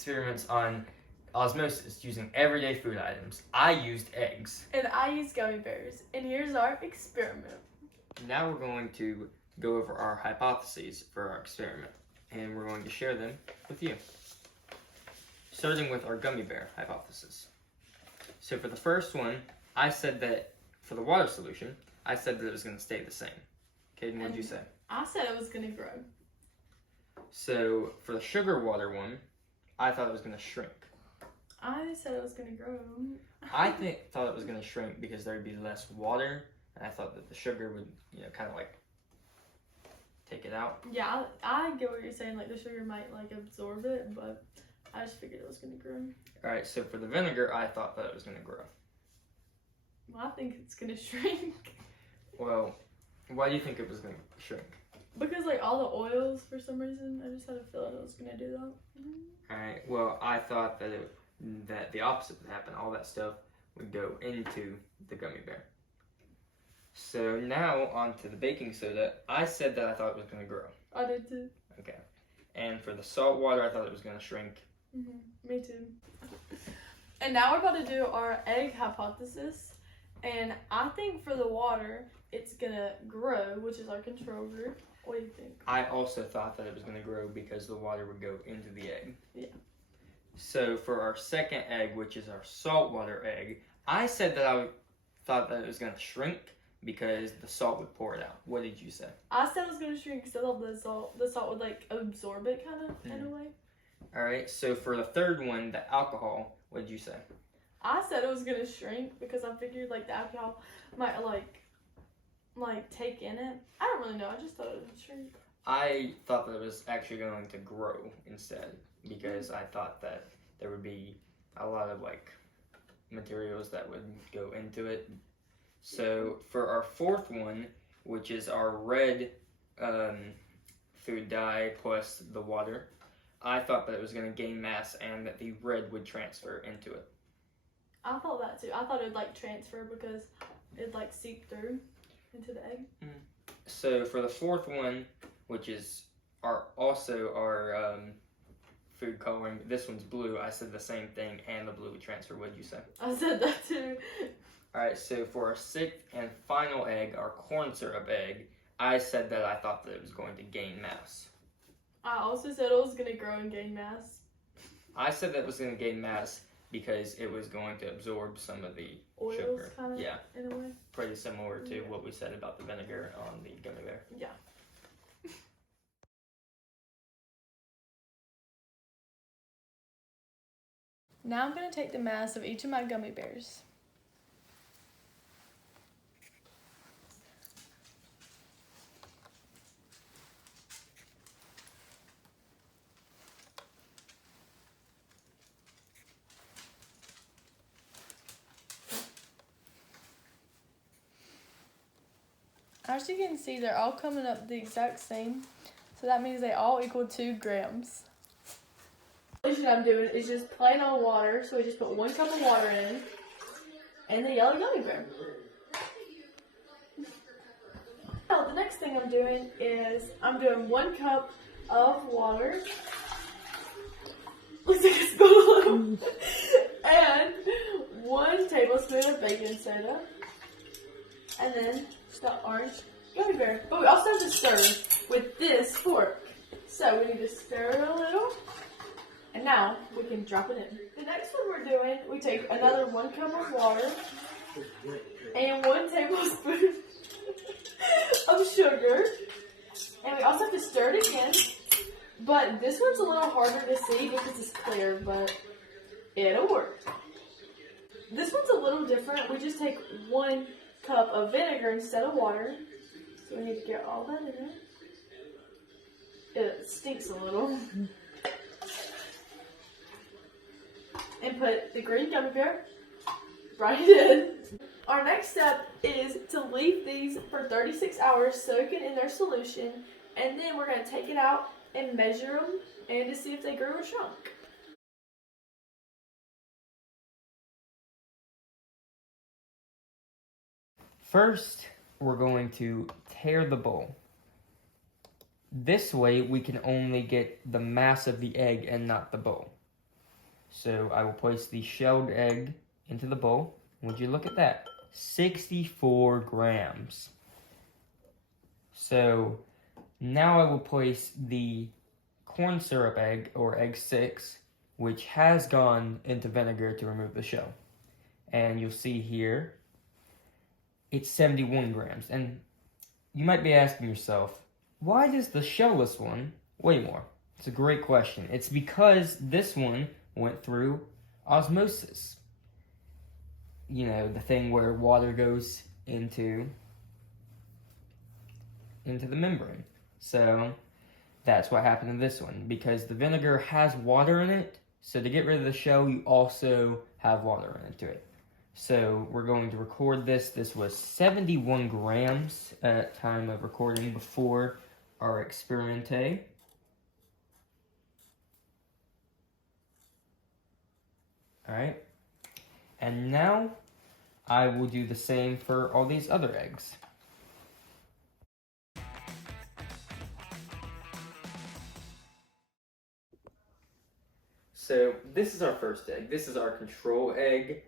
experiments on osmosis using everyday food items. I used eggs. And I used gummy bears. And here's our experiment. Now we're going to go over our hypotheses for our experiment, and we're going to share them with you. Starting with our gummy bear hypothesis. So for the first one, I said that for the water solution, I said that it was going to stay the same. Kayden, what did you say? I said it was going to grow. So for the sugar water one, I thought it was going to shrink. I said it was going to grow. I thought it was going to shrink because there would be less water, and I thought that the sugar would, kind of like take it out. Yeah, I get what you're saying. Like the sugar might like absorb it, but I just figured it was going to grow. All right, so for the vinegar, I thought that it was going to grow. Well, I think it's going to shrink. Well, why do you think it was going to shrink? Because like all the oils, for some reason, I just had a feeling it was going to do that. All right, well, I thought that that the opposite would happen. All that stuff would go into the gummy bear. So now on to the baking soda. I said that I thought it was going to grow. I did too. Okay. And for the salt water, I thought it was going to shrink. Me too. And now we're about to do our egg hypothesis. And I think for the water, it's going to grow, which is our control group. What do you think? I also thought that it was going to grow because the water would go into the egg. Yeah. So for our second egg, which is our saltwater egg, I said that I thought that it was going to shrink because the salt would pour it out. What did you say? I said it was going to shrink because I thought the salt would like absorb it kind of in a way. All right, so for the third one, the alcohol, what did you say? I said it was going to shrink because I figured like the alcohol might like take in it. I don't really know. I just thought it would shrink. I thought that it was actually going to grow instead because I thought that there would be a lot of like materials that would go into it. So for our fourth one, which is our red food dye plus the water, I thought that it was going to gain mass and that the red would transfer into it. I thought that too. I thought it would like transfer because it'd like seep through into the egg. So for the fourth one, which is our food coloring, this one's blue. I said the same thing, and the blue would transfer. What did you say? I said that too. All right, so for our sixth and final egg, our corn syrup egg, I said that I thought that it was going to gain mass. I also said it was going to grow and gain mass. I said that it was going to gain mass because it was going to absorb some of the oils, sugar. Kind of, yeah, in a way. Pretty similar to what we said about the vinegar on the gummy bear. Yeah. Now I'm going to take the mass of each of my gummy bears. As you can see, they're all coming up the exact same. So that means they all equal 2 grams. The solution I'm doing is just plain old water. So we just put 1 cup of water in and the yellow gummy bear. Now the next thing I'm doing is I'm doing 1 cup of water. Looks like it's blue. And 1 tablespoon of baking soda. And then the orange gummy bear. But we also have to stir with this fork. So we need to stir it a little. And now we can drop it in. The next one we're doing, we take another 1 cup of water and 1 tablespoon of sugar. And we also have to stir it again. But this one's a little harder to see because it's clear, but it'll work. This one's a little different. We just take 1 cup of vinegar instead of water. So we need to get all that in there. It stinks a little. And put the green gummy bear right in. Our next step is to leave these for 36 hours soaking in their solution, and then we're going to take it out and measure them and to see if they grew or shrunk. First, we're going to tear the bowl. This way, we can only get the mass of the egg and not the bowl. So I will place the shelled egg into the bowl. Would you look at that? 64 grams. So now I will place the corn syrup egg, or egg 6, which has gone into vinegar to remove the shell. And you'll see here, it's 71 grams. And you might be asking yourself, why does the shellless one weigh more? It's a great question. It's because this one went through osmosis. You know, the thing where water goes into the membrane. So that's what happened to this one, because the vinegar has water in it. So to get rid of the shell, you also have water into it. So we're going to record this. This was 71 grams at time of recording before our experimente. Alright, and now I will do the same for all these other eggs. So this is our first egg. This is our control egg.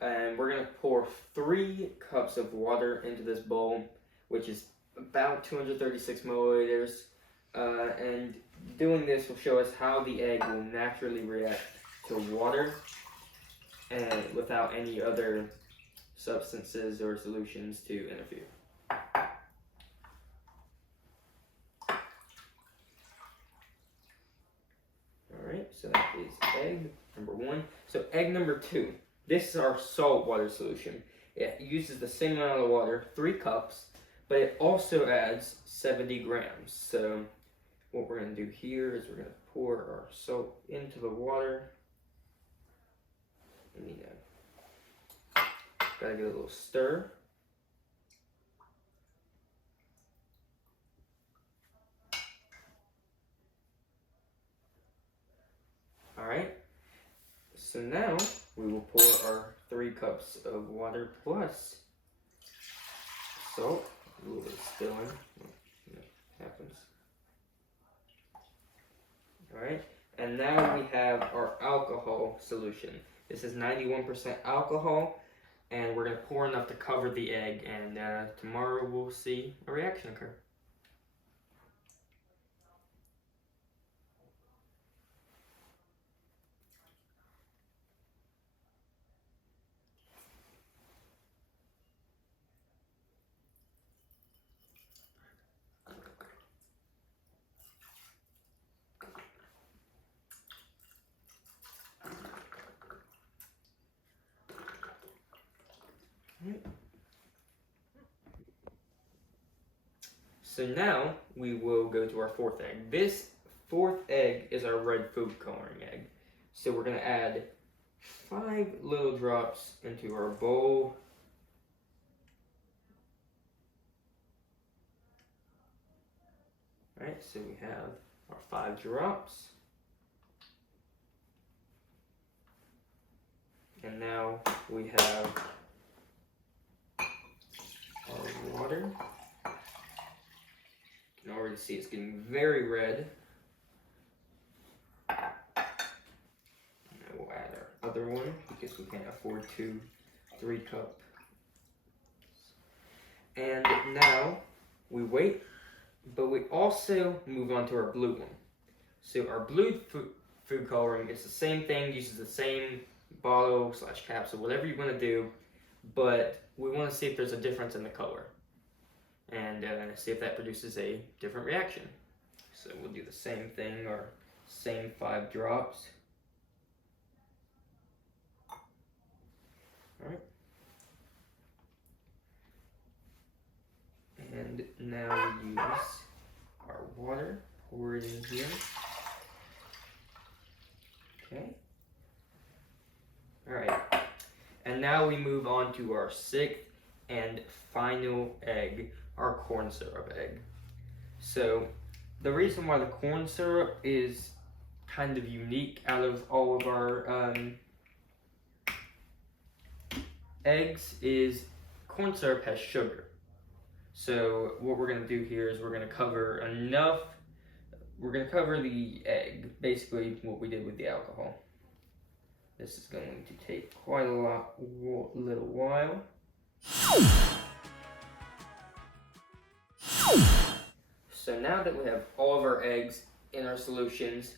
And we're going to pour 3 cups of water into this bowl, which is about 236 milliliters. And doing this will show us how the egg will naturally react to water and without any other substances or solutions to interfere. Alright, so that is egg number 1. So egg number 2. This is our salt water solution. It uses the same amount of water, 3 cups, but it also adds 70 grams. So what we're going to do here is we're going to pour our salt into the water. And, gotta get a little stir. Alright, so now we will pour our 3 cups of water plus salt. A little bit of spilling. Happens. Alright, and now we have our alcohol solution. This is 91% alcohol, and we're going to pour enough to cover the egg, and tomorrow we'll see a reaction occur. So now we will go to our 4th egg. This 4th egg is our red food coloring egg. So we're going to add 5 little drops into our bowl. Alright, so we have our 5 drops. And now we have our water. You can already see it's getting very red. And I will add our other one because we can't afford 2 3-cup. And now we wait, but we also move on to our blue one. So our blue food coloring, it's the same thing, uses the same bottle / capsule, whatever you want to do, but we want to see if there's a difference in the color and see if that produces a different reaction. So we'll do the same thing, our same 5 drops. Alright. And now we use our water, pour it in here. Okay. Alright. And now we move on to our 6th and final egg, our corn syrup egg. So the reason why the corn syrup is kind of unique out of all of our eggs is corn syrup has sugar. So what we're going to do here is we're going to cover the egg, basically what we did with the alcohol. This is going to take quite a little while. So now that we have all of our eggs in our solutions,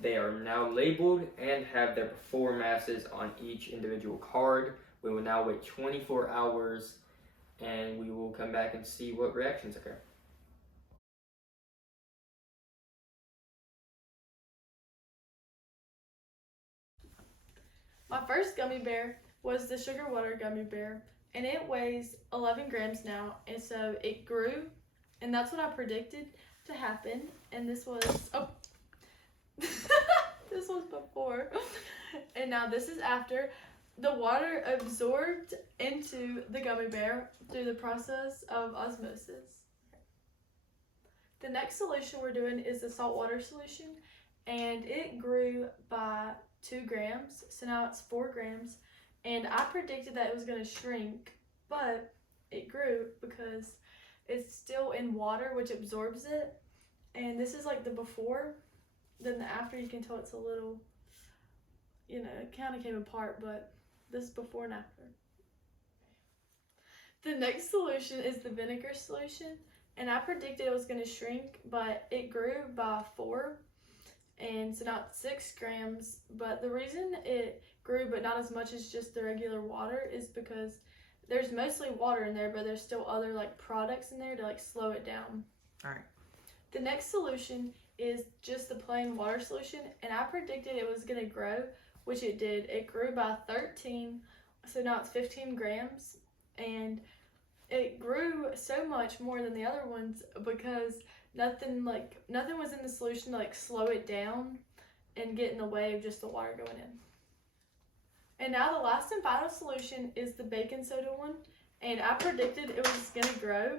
they are now labeled and have their before masses on each individual card. We will now wait 24 hours and we will come back and see what reactions occur. My first gummy bear was the sugar water gummy bear, and it weighs 11 grams now, and so it grew, and that's what I predicted to happen. And this was this was before, and now this is after. The water absorbed into the gummy bear through the process of osmosis. The next solution we're doing is the saltwater solution, and it grew by 2 grams, so now it's 4 grams, and I predicted that it was going to shrink, but it grew because it's still in water, which absorbs it, and this is like the before. Then the after, you can tell it's a little, it kind of came apart, but this is before and after. The next solution is the vinegar solution, and I predicted it was going to shrink, but it grew by 4, and so now it's 6 grams. But the reason it grew but not as much as just the regular water is because there's mostly water in there, but there's still other like products in there to like slow it down. All right. The next solution is just the plain water solution, and I predicted it was going to grow, which it did. It grew by 13, so now it's 15 grams, and it grew so much more than the other ones because nothing was in the solution to like slow it down and get in the way of just the water going in. And now the last and final solution is the baking soda one, and I predicted it was going to grow,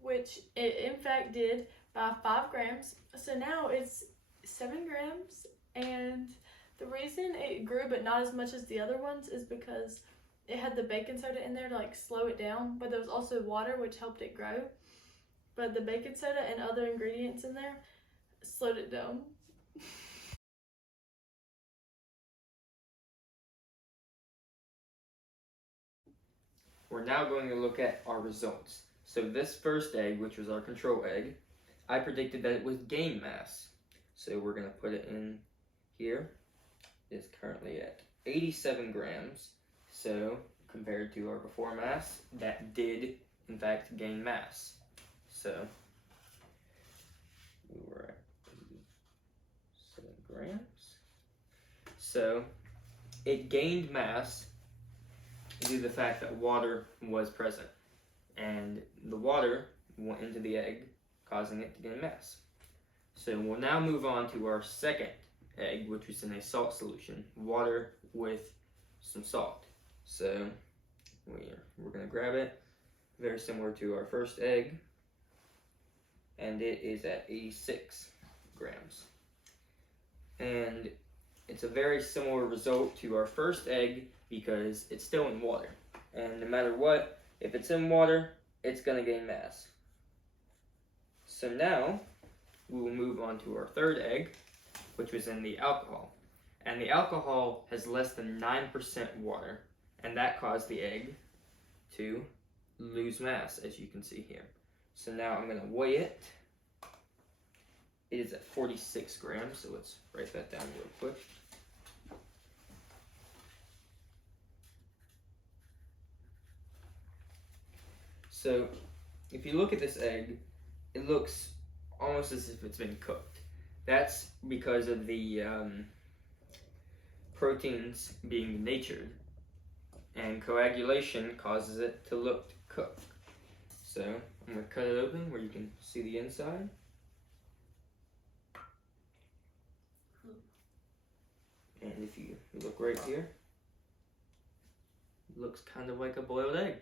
which it in fact did, by 5 grams. So now it's 7 grams, and the reason it grew but not as much as the other ones is because it had the baking soda in there to like slow it down, but there was also water which helped it grow. But the baking soda and other ingredients in there slowed it down. We're now going to look at our results. So this first egg, which was our control egg, I predicted that it would gain mass. So we're going to put it in here. It's currently at 87 grams. So compared to our before mass, that did in fact gain mass. So we were at 87 grams. So it gained mass due to the fact that water was present. And the water went into the egg, causing it to gain mass. So we'll now move on to our second egg, which was in a salt solution, water with some salt. So we're going to grab it, very similar to our first egg, and it is at 86 grams. And it's a very similar result to our first egg because it's still in water. And no matter what, if it's in water, it's going to gain mass. So now we will move on to our third egg, which was in the alcohol. And the alcohol has less than 9% water, and that caused the egg to lose mass, as you can see here. So now I'm going to weigh it. It is at 46 grams, so let's write that down real quick. So if you look at this egg, it looks almost as if it's been cooked. That's because of the proteins being denatured, and coagulation causes it to look cooked. So I'm going to cut it open where you can see the inside. And if you look right here, it looks kind of like a boiled egg.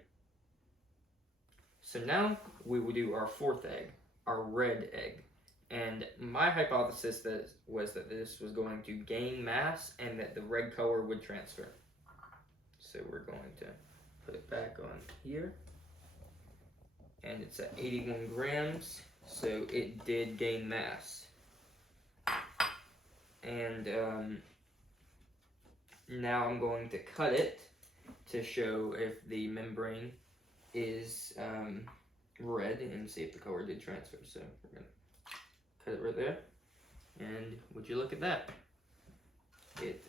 So now we will do our fourth egg, our red egg. And my hypothesis was that this was going to gain mass and that the red color would transfer. So we're going to put it back on here. And it's at 81 grams, so it did gain mass. And now I'm going to cut it to show if the membrane is red and see if the color did transfer. So we're going to cut it right there. And would you look at that? It's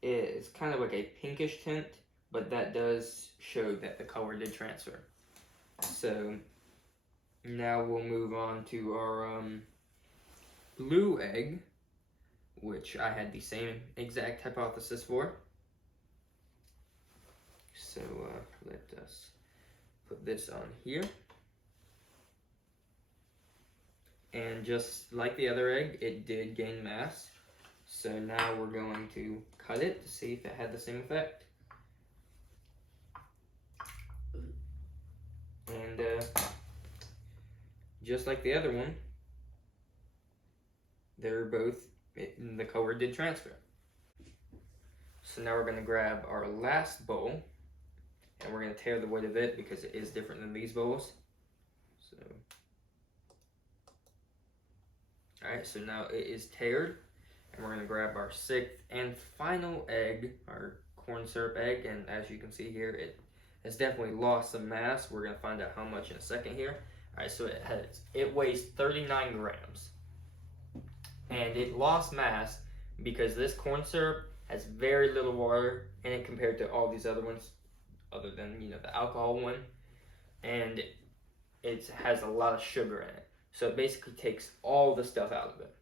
it's kind of like a pinkish tint, but that does show that the color did transfer. So now we'll move on to our blue egg, which I had the same exact hypothesis for. So let us put this on here. And just like the other egg, it did gain mass. So now we're going to cut it to see if it had the same effect. And just like the other one, they're both, the color did transfer. So now we're going to grab our last bowl, and we're going to tear the wood of it because it is different than these bowls. So, alright, so now it is teared, and we're going to grab our sixth and final egg, our corn syrup egg, and as you can see here, it has definitely lost some mass. We're going to find out how much in a second here. Alright, so it weighs 39 grams. And it lost mass because this corn syrup has very little water in it compared to all these other ones, other than, you know, the alcohol one. And it has a lot of sugar in it. So it basically takes all the stuff out of it.